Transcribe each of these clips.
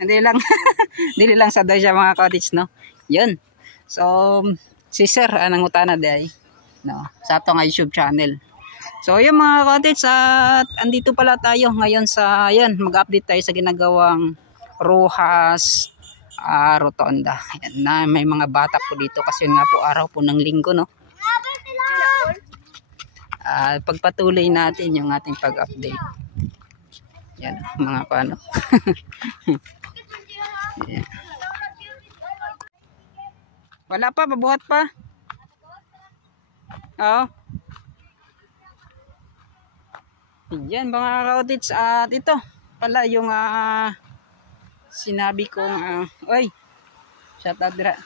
Hindi lang dili lang sa siya mga cottage no. Yun. So si Sir nangutana day no sa atong YouTube channel. So yung mga cottage at andito pala tayo ngayon sa ayan, mag-update tayo sa ginagawang Rojas Rotonda. Ayan, na may mga bata po dito kasi yun nga po araw po ng linggo no. Pagpatuloy natin yung ating pag-update. Yan mga paano. Yan. Wala pa, babuhat pa. Oo. Yan mga cottage at ito pala yung sinabi kong oy. Shout out dira.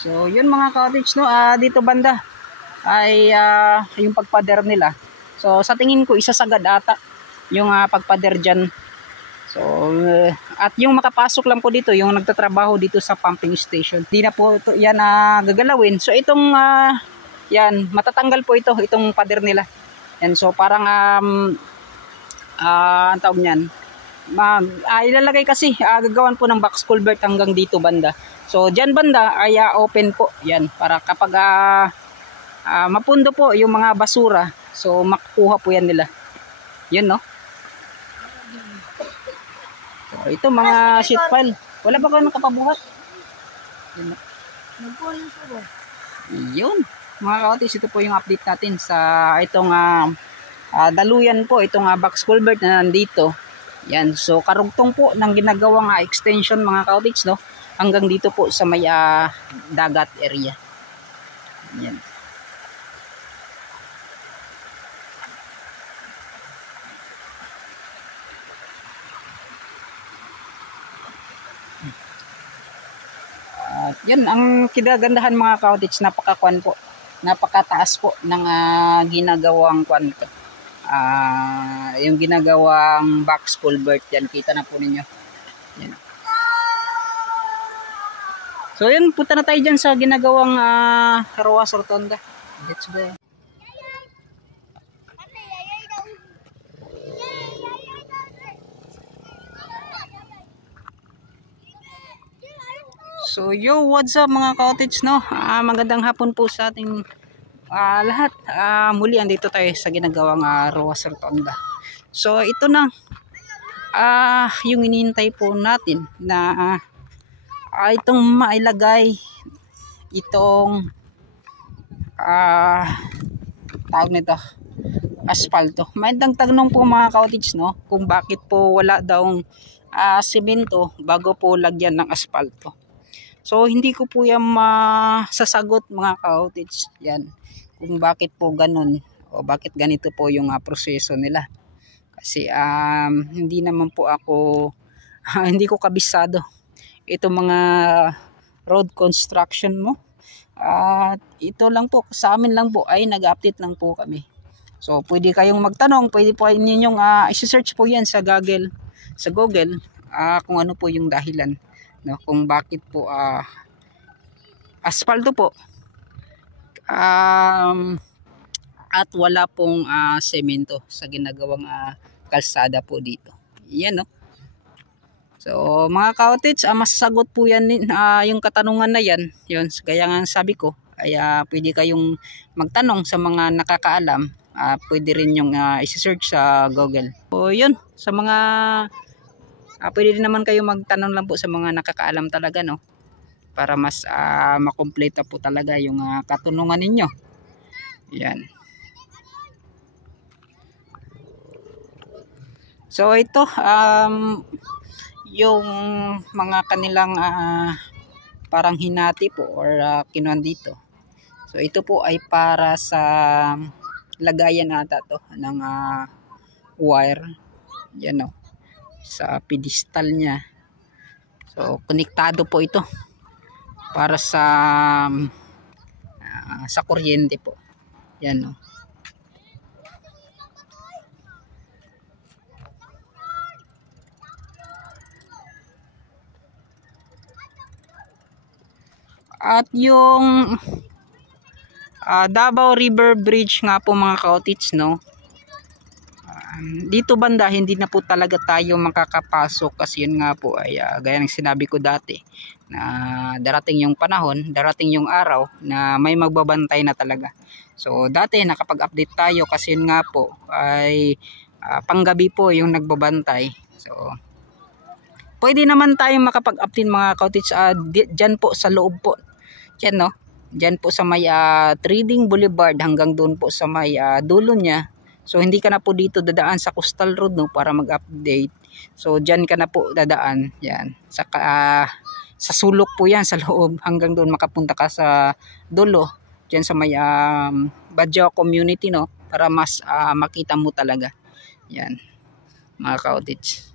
So yun mga cottage no, dito banda ay yung pagpader nila. So sa tingin ko isasagad ata yung pagpader dyan. So at yung makapasok lang po dito yung nagtatrabaho dito sa pumping station. Hindi na po ito, yan gagalawin. So itong yan matatanggal po itong pader nila. Yan so parang ang tawag niyan. Ilalagay kasi gagawan po ng box culvert hanggang dito banda. So diyan banda ay open po yan para kapag mapundo po yung mga basura. So makukuha po yan nila. Yun no. So ito mga sheet pile. Wala ba kayo nakapabuhat? Yun. Mga cottage, ito po yung update natin sa itong daluyan po, itong box culvert na nandito. Yan. So karugtong po ng ginagawang extension mga cottage no. Hanggang dito po sa may dagat area. Yan. Yun ang kidagandahan mga cottage, napakakuan po, napakataas po ng ginagawang kuan ko. Yung ginagawang box culvert yan, kita na po ninyo. Yan. So yun, punta na tayo dyan sa ginagawang Rojas Rotonda. Let's go. So yo, what's up mga cottage no? Magandang hapon po sa ating lahat. Muli andito tayo sa ginagawang Rojas Rotonda. So ito na yung inihintay po natin na itong mailagay itong tawag nito asfalto. May dagdag po mga cottage no kung bakit po wala daw semento bago po lagyan ng asfalto. So hindi ko po yan masasagot mga cottage yan kung bakit po ganun o bakit ganito po yung proseso nila. Kasi hindi naman po ako hindi ko kabisado ito mga road construction mo. Ito lang po sa amin lang po ay nag-update lang po kami. So pwede kayong magtanong, pwede po ninyong i-search po yan sa Google kung ano po yung dahilan no, kung bakit po asfalto po at wala pong semento sa ginagawang kalsada po dito. Yan no. So mga cottage, masasagot po yan yung katanungan na yan. Yun, kaya nga sabi ko ay pwede kayong magtanong sa mga nakakaalam. Pwede rin yung i-search sa Google. So yun, sa mga pwede rin naman kayo magtanong lang po sa mga nakakaalam talaga no, para mas makompleta po talaga yung katanungan ninyo. Yan. So ito yung mga kanilang parang hinati po or kinuan dito. So ito po ay para sa lagayan ata to ng wire. Yan no, sa pedestal niya. So konektado po ito para sa kuryente po. Yan no. At yung Davao River Bridge nga po mga cottage no. dito banda hindi na po talaga tayo makakapasok kasi yun nga po ay gaya ng sinabi ko dati na darating yung panahon, darating yung araw na may magbabantay na talaga. So dati nakapag-update tayo kasi yun nga po ay panggabi po yung nagbabantay. So pwede naman tayong makapag-update mga cottage dyan po sa loob po. Yan no. Dyan po sa may Trading Boulevard hanggang doon po sa may dulo niya. So hindi ka na po dito dadaan sa Coastal Road no para mag-update. So dyan ka na po dadaan. Yan. Sa sulok po yan sa loob hanggang doon makapunta ka sa dulo. Dyan sa may Badjao community no para mas makita mo talaga. Yan. Mga cottage.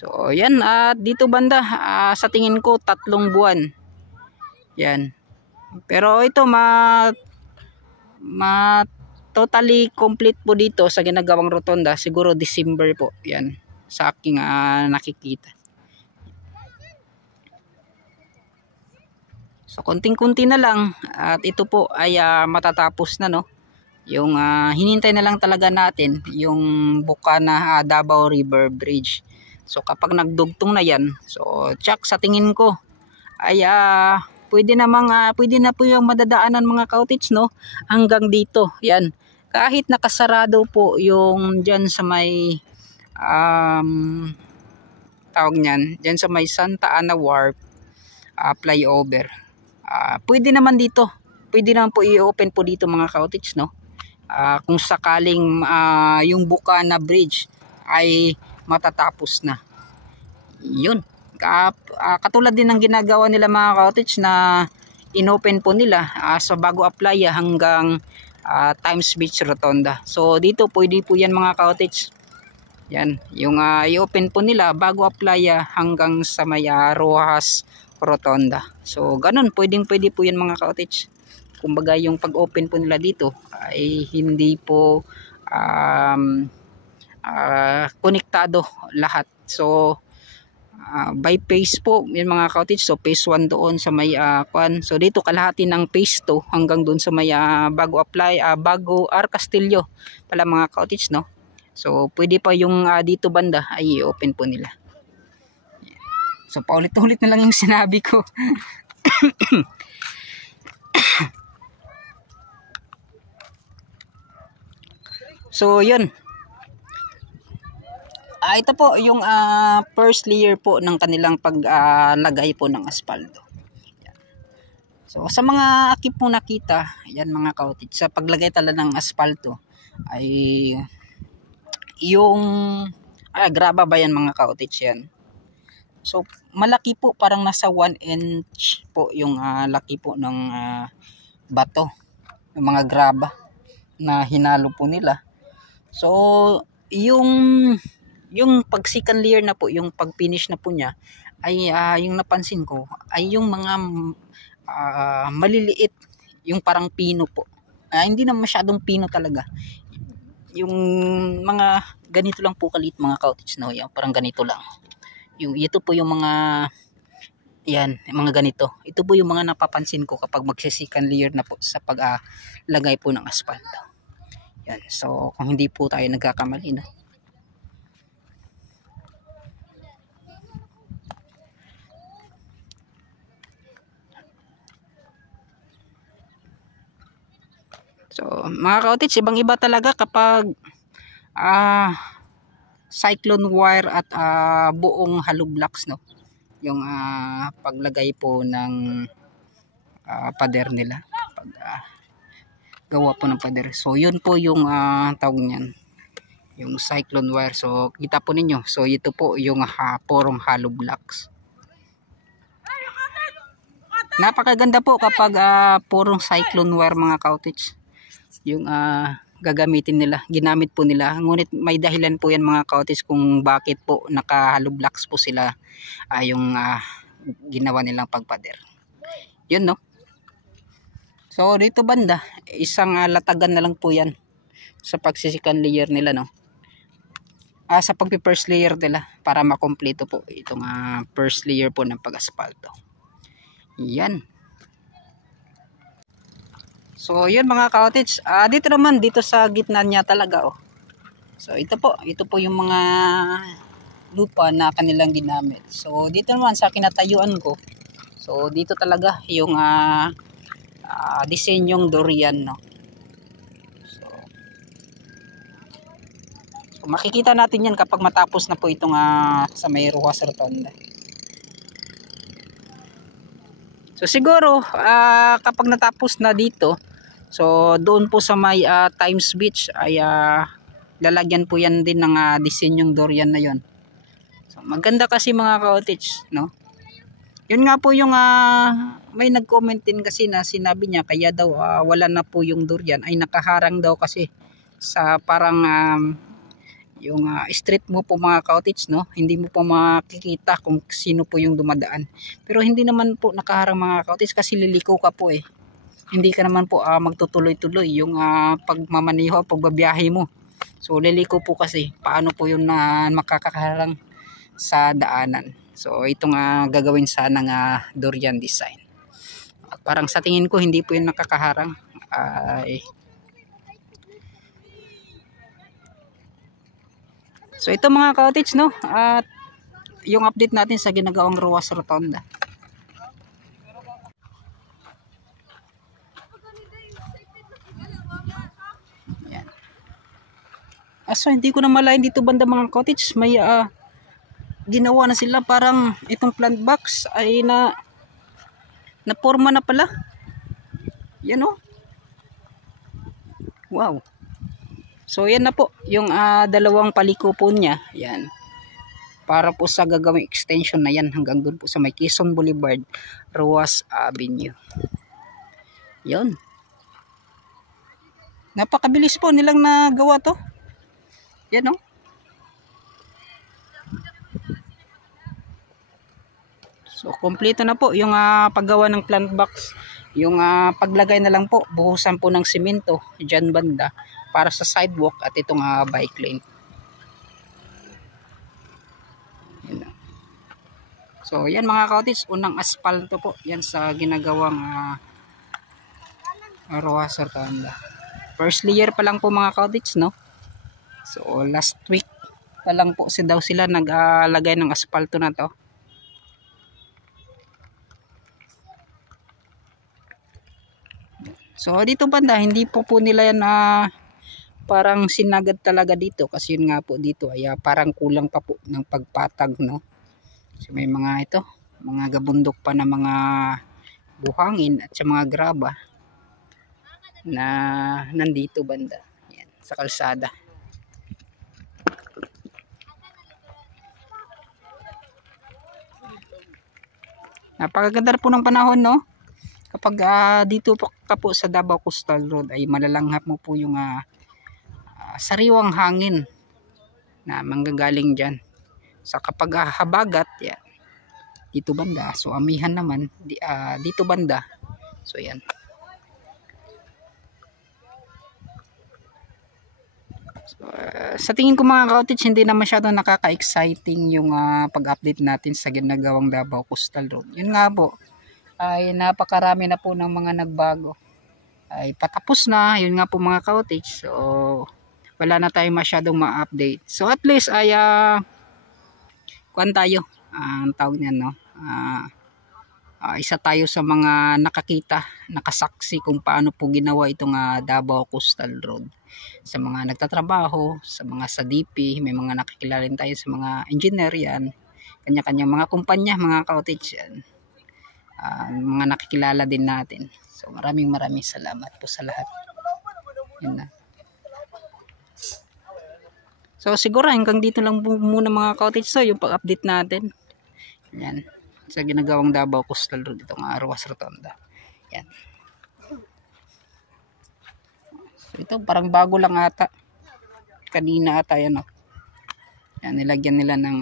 So yan dito banda sa tingin ko 3 buwan. Yan. Pero ito totally complete po dito sa ginagawang rotonda siguro December po. Yan sa aking nakikita. So konting-kunti na lang at ito po ay matatapos na no. Yung hinintay na lang talaga natin yung buka na Davao River Bridge. So kapag nagdugtong na yan, so tsak sa tingin ko ay pwede na po yung madadaanan mga cottage no hanggang dito. Yan. Kahit nakasarado po yung diyan sa may tawag niyan, diyan sa may Santa Ana Wharf flyover. Pwede naman dito. Pwede naman po i-open po dito mga cottage no. Kung sakaling yung Bukana Bridge ay matatapos na. Yun. Katulad din ng ginagawa nila mga cottage na inopen po nila sa Bago Aplaya hanggang Times Beach Rotonda. So dito pwede po yan mga cottage. Yan. Yung i-open po nila Bago Aplaya hanggang sa may Rojas Rotonda. So ganun. Pwede po yan mga cottage. Kumbaga yung pag-open po nila dito ay hindi po konektado lahat. So by phase po yung mga cottage. So phase 1 doon sa may so dito kalahati ng phase 2 hanggang doon sa may Bago Castillo pala mga cottage no. So pwede pa yung dito banda ay i-open po nila. So paulit-ulit na lang yung sinabi ko. So yun. Ito po yung first layer po ng kanilang paglagay po ng aspalto. So sa mga akip po nakita, yan mga cottage, sa paglagay talaga ng aspalto ay yung graba ba yan mga cottage yan. So malaki po, parang nasa 1 inch po yung laki po ng bato, yung mga graba na hinalo po nila. So yung pag second layer na po, yung pag finish na po niya ay yung napansin ko ay yung mga maliliit, yung parang pino po. Hindi na masyadong pino talaga. Yung mga ganito lang po kalit mga cottage no, yung parang ganito lang. Ito po yung mga yan, mga ganito. Ito po yung mga napapansin ko kapag magse-second layer na po sa paglagay po ng asfalto. Yan. So kung hindi po tayo nagkakamali no. So mga cottage, ibang iba talaga kapag cyclone wire at buong hollow blocks no. Yung paglagay po ng pader nila, pag gawa po ng pader. So yun po yung tawag niyan, yung cyclone wire. So kita po ninyo, so ito po yung purong hollow blocks. Napakaganda po kapag purong cyclone wire mga cottage yung gagamitin nila, ginamit po nila. Ngunit may dahilan po yan mga cottage kung bakit po naka-hollow blocks po sila yung ginawa nilang pagpader. Yun no. So dito banda, isang latagan na lang po yan sa pagsi-second layer nila no. Sa pagpi-first layer nila para makompleto po itong first layer po ng pag-aspalto. Yan. So yun mga cottage, dito naman dito sa gitna niya talaga oh. So ito po yung mga lupa na kanilang ginamit. So dito naman sa kinatayuan ko. So dito talaga yung disenyong durian no. So makikita natin yan kapag matapos na po itong sa may Rojas Rotonda. So siguro kapag natapos na dito, so doon po sa may Times Beach ay lalagyan po yan din ng disenyong durian na yon. So maganda kasi mga cottage no. Yun nga po yung may nag-comment din kasi na sinabi niya kaya daw wala na po yung durian ay nakaharang daw kasi sa parang yung street mo po mga cottage no, hindi mo po makikita kung sino po yung dumadaan. Pero hindi naman po nakaharang mga cottage kasi liliko ka po eh. Hindi ka naman po magtutuloy-tuloy yung pagmamaneho, pagbabiyahe mo. So liliko po kasi paano po yun na makakaharang sa daanan. So itong gagawin sana ng durian design. Parang sa tingin ko hindi po yun nakakaharang. So ito mga cottage no, at yung update natin sa ginagawang Rojas Rotonda. Yan. So hindi ko na malayan dito banda mga cottage, may ginawa na sila parang itong plant box ay na forma na pala. Yan oh. Wow. So yan na po yung dalawang paliko po niya. Yan. Para po sa gagawing extension na yan hanggang doon po sa may Quezon Boulevard, Rojas Avenue. Yun. Napakabilis po nilang nagawa to. Yan o. So kompleto na po yung paggawa ng plant box. Yung paglagay na lang po, buhusan po ng simento dyan banda para sa sidewalk at itong bike lane. Yan. So yan mga cottage, unang asfalto po yan sa ginagawang Rojas Rotonda. First layer pa lang po mga cottage no. So last week pa lang po sila naglagay ng asfalto na to. So dito banda hindi po nila yan parang sinagad talaga dito kasi yun nga po dito ay parang kulang pa po ng pagpatag no. So may mga mga gabundok pa na mga buhangin at sa mga graba na nandito banda. Yan, sa kalsada. Napakaganda po ng panahon no. Kapag dito ka po sa Davao Coastal Road ay malalanghap mo po yung sariwang hangin na manggagaling dyan. So kapag habagat yan, dito banda, so amihan naman dito banda. So yan. So, sa tingin ko mga cottage hindi na masyadong nakaka-exciting yung pag-update natin sa ginagawang Davao Coastal Road. Yun nga po ay napakarami na po ng mga nagbago. Ay patapos na, yun nga po mga cottage. So wala na tayong masyadong ma-update. So at least ay kuan tayo. Ang tawag niyan no. Isa tayo sa mga nakakita, nakasaksi kung paano po ginawa itong Davao Coastal Road. Sa mga nagtatrabaho, sa mga sa DP, may mga nakikilala rin tayo sa mga engineer yan. Kanya-kanyang mga kumpanya, mga cottage yan. Mga nakikilala din natin. So maraming salamat po sa lahat. Yun na. So siguro hanggang dito lang muna mga cottage. So yung pag-update natin. Yan. Sa ginagawang Davao Coastal Road itong Rojas Rotonda. Yan. So ito parang bago lang ata. Kanina ata yan. Yan nilagyan nila ng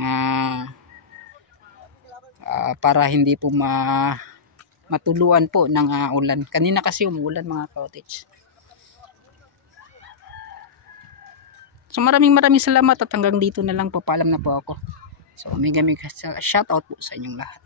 para hindi po matuluan po ng ulan. Kanina kasi umuulan mga cottage. So maraming salamat at hanggang dito na lang po. Paalam na po ako. So mega shoutout po sa inyong lahat.